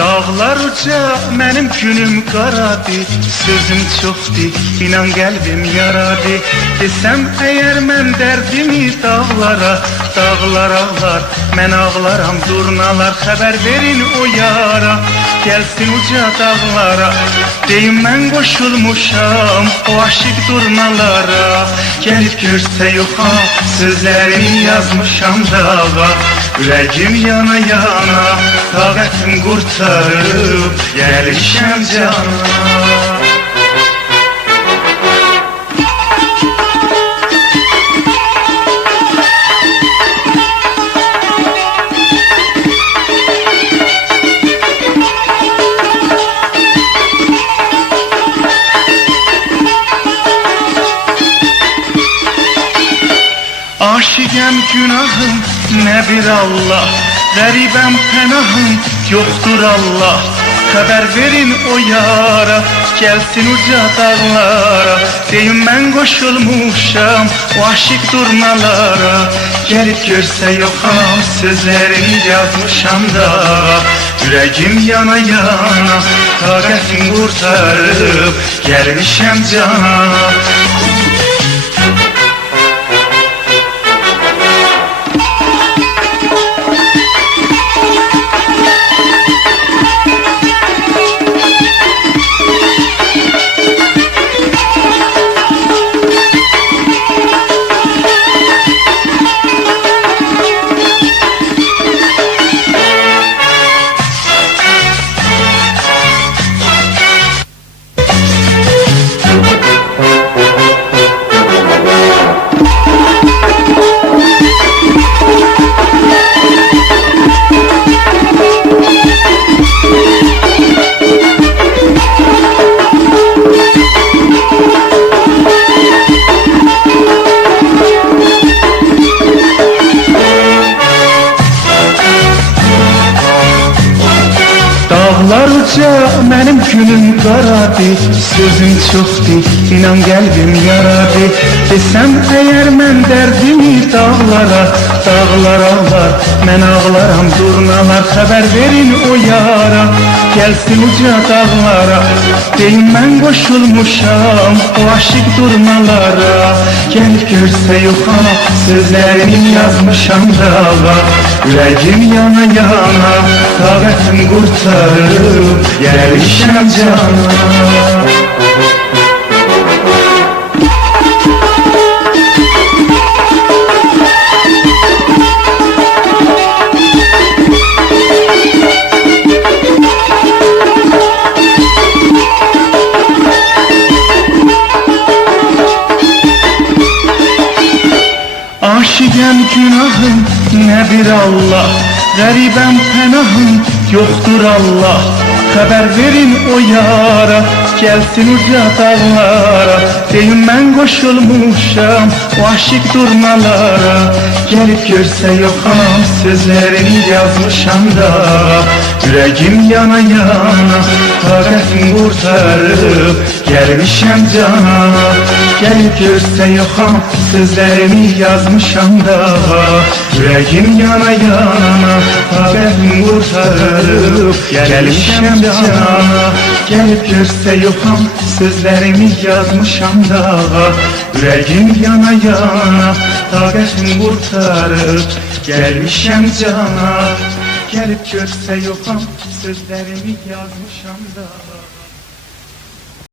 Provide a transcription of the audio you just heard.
Dağlar uca, mənim günüm qaradı. Sözüm çoxdu, inan qəlbim yaradı. Desəm əgər mən dərdimi dağlara, dağlar ağlar, mən ağlaram. Durnalar xəbər verin o yara, gəlsin uca dağlara. Deyim mən qoşulmuşam o aşıq durnalara. Gəlib görsə yoxa, sözlərimi yazmışam dağa. Ürəyim yana yana, taqətim qurtarıb gəlişəm cana. Aşıqəm günahım, nə bir Allah. Qəribəm pənahım, yoxdur Allah. Xəbər verin o yara, gəlsin uca dağlara. Deyim mən qoşulmuşam o aşıq durnalara. Gəlib görsə yoxam, sözlərimi yazmışam dağa. Ürəyim yana yana, taqətim qurtarıb gəlmişəm cana. Dağlar uca, mənim günüm qaradı. Sözüm çoxdu, inan qəlbim yaradı. Desəm əgər mən dərdimi dağlara, dağlar ağlar, mən ağlaram. Durnalar xəbər verin o yara, gəlsin uca dağlara. Deyim mən qoşulmuşam o aşıq durnalara. Gəlib görsə yoxa, sözlərimi yazmışam dağa. Ürəyim yana yana, taqətim qurtarıb gəlişəm cana. Aşıqəm günahım, nə bir Allah. Qəribəm pənahım, yoxdur Allah. Xəbər verin o yara, gəlsin uca dağlara. Deyim mən qoşulmuşam o aşıq durnalara. Gəlib görsə yoxam, sözlərimi yazmışam dağa. Ürəyim yana yana, taqətim qurtarıb gəlmişəm cana. Gəlib görsə yoxam, sözlərimi yazmışam dağa. Ürəyim yana yana, taqətim qurtarıb gəlmişəm cana. Gəlib görsə yoxam, sözlərimi yazmışam dağa. Ürəyim yana yana, taqətim qurtarıb gəlmişəm cana. Gəlib görsə yoxam, sözlərimi yazmışam dağa.